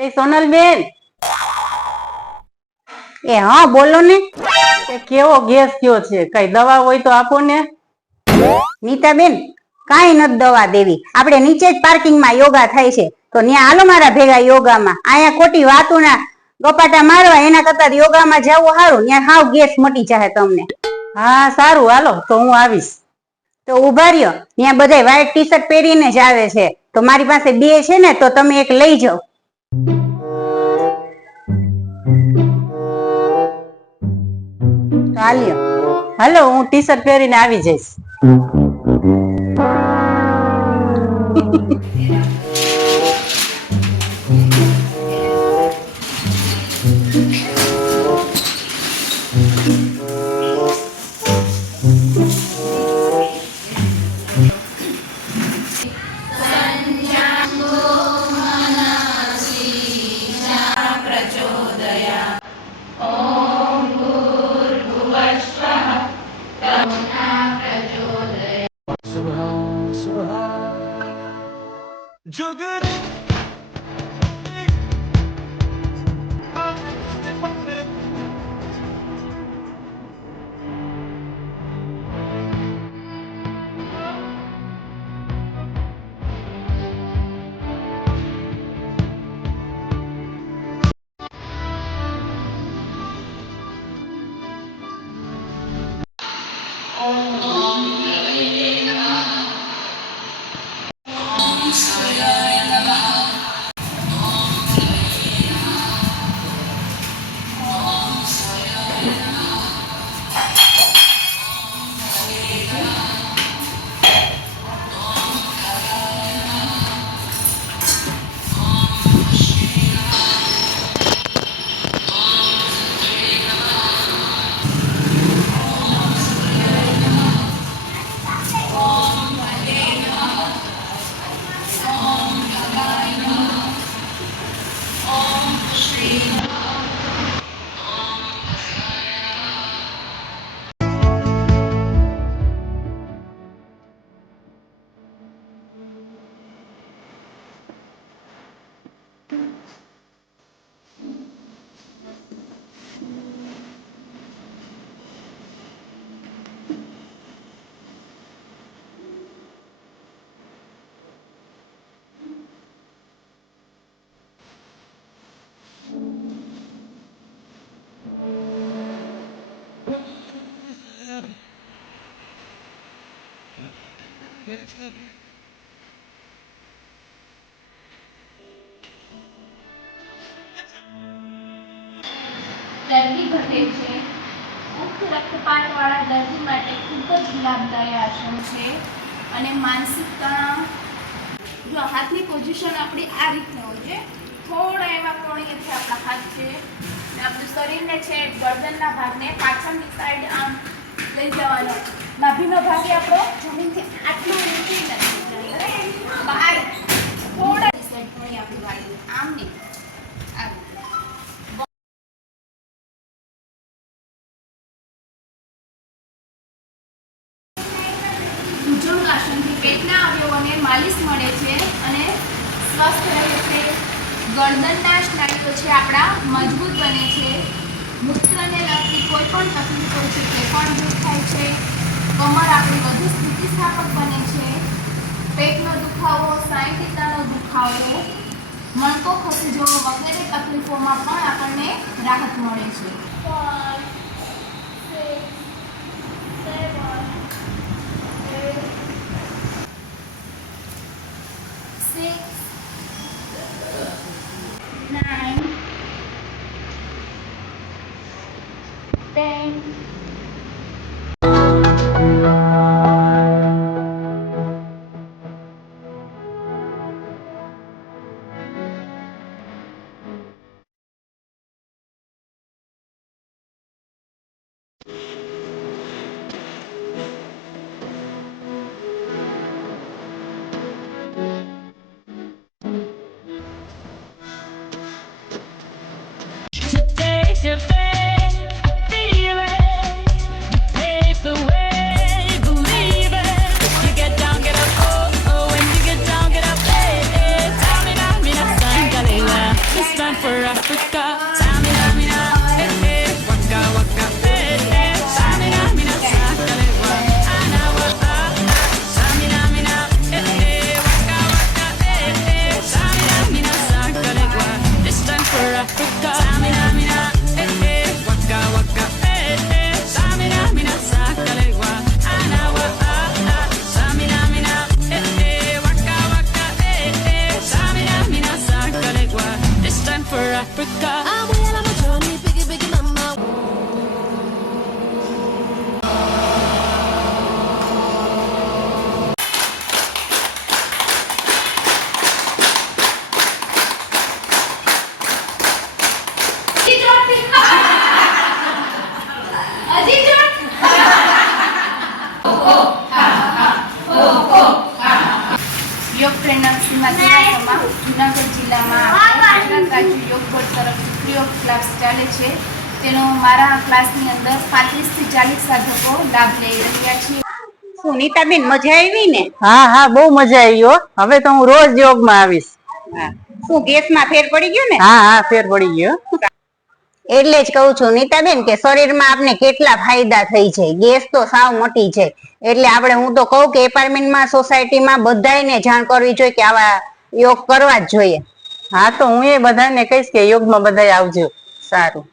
એ સોનલ બેન, એ હા બોલો ને. એ કેવો ગેસ થયો છે, કઈ દવા હોય તો આપો ને. નીતાબેન, કાંઈ નથી દવા દેવી, આપણે નીચે જ પાર્કિંગમાં યોગા થાય છે તો ત્યાં હાલો મારા ભેગા યોગામાં. અહીંયા ખોટી વાતુના ગપાટા મારવા એના કરતા યોગામાં જવું સારું, ત્યાં હાવ ગેસ મટી જાય તમને. હા સારું, હાલો તો હું આવીશ. તો ઉભા રહ્યો, ત્યાં બધા વ્હાઈટ ટી શર્ટ પહેરીને જ આવે છે તો મારી પાસે બે છે ને, તો તમે એક લઈ જાઓ. હાલ્યો, હાલો હું ટી શર્ટ પહેરીને આવી જઈશ. ચરબી ઘટે છે. ઉચ્ચ રક્તપાતવાળા દર્દી માટે ખૂબ જ લાભદાયી આસન છે. અને માનસિક તણાવ, જો હાથની પોઝિશન આપણી આ રીતની હોય છે, થોડા એવા કોણીએથી આપણા હાથ છે ને આપણું શરીરને છે ગરદનના ભાગને પાછળની સાઈડ આમ લઈ જવાનો. નાભીનો ભાગ આપણો જમીનથી આટલું ઊંચી નથી, બહાર થોડા સાઈડ કોણી આપણી વાળી આમ નહીં. ભુજંગાસનથી પેટના અવયવોને માલિશ મળે છે અને સ્વસ્થ રહે છે. ગરદનના સ્નાયુઓ છે આપણા મજબૂત બને છે. મૂત્રને લગતી કોઈ પણ તકલીફ હોય છે તે પણ દૂર થાય છે. કમર આપણી વધુ સ્થિતિસ્થાપક બને છે. પેટનો દુખાવો, સાયટિકાનો દુખાવો, મણકો ખસી જવો વગેરે તકલીફોમાં પણ આપણને રાહત મળે છે. 9, 10. યોગ ટ્રેનર શ્રીમતી રાઠવા જુનાગઢ જિલ્લામાં ગુજરાત રાજ્ય યોગ બોર્ડ તરફથી ફ્રી ઓફ ક્લાસ ચાલે છે. તેનો મારા ક્લાસની અંદર 35 થી 40 સાધકો લાભ લઈ રહ્યા છે. શું નીતાબેન મજા આવી ને? હા હા બહુ મજા આવી હો. હવે તો હું રોજ યોગમાં આવીશ. શું ગેસમાં ફેર પડી ગયો ને? હા હા ફેર પડી ગયો. એટલે જ કહું છું નીતાબેન કે શરીરમાં આપણે કેટલા ફાયદા થઈ છે. ગેસ તો સાવ મટી જાય. એટલે હું તો કહું કે એપાર્ટમેન્ટમાં સોસાયટીમાં બધાયને જાણ કરવી જોઈએ કે આવા યોગ કરવા જ જોઈએ. હા તો હું એ બધાને કહીશ કે યોગમાં બધાય આવજો. સારું.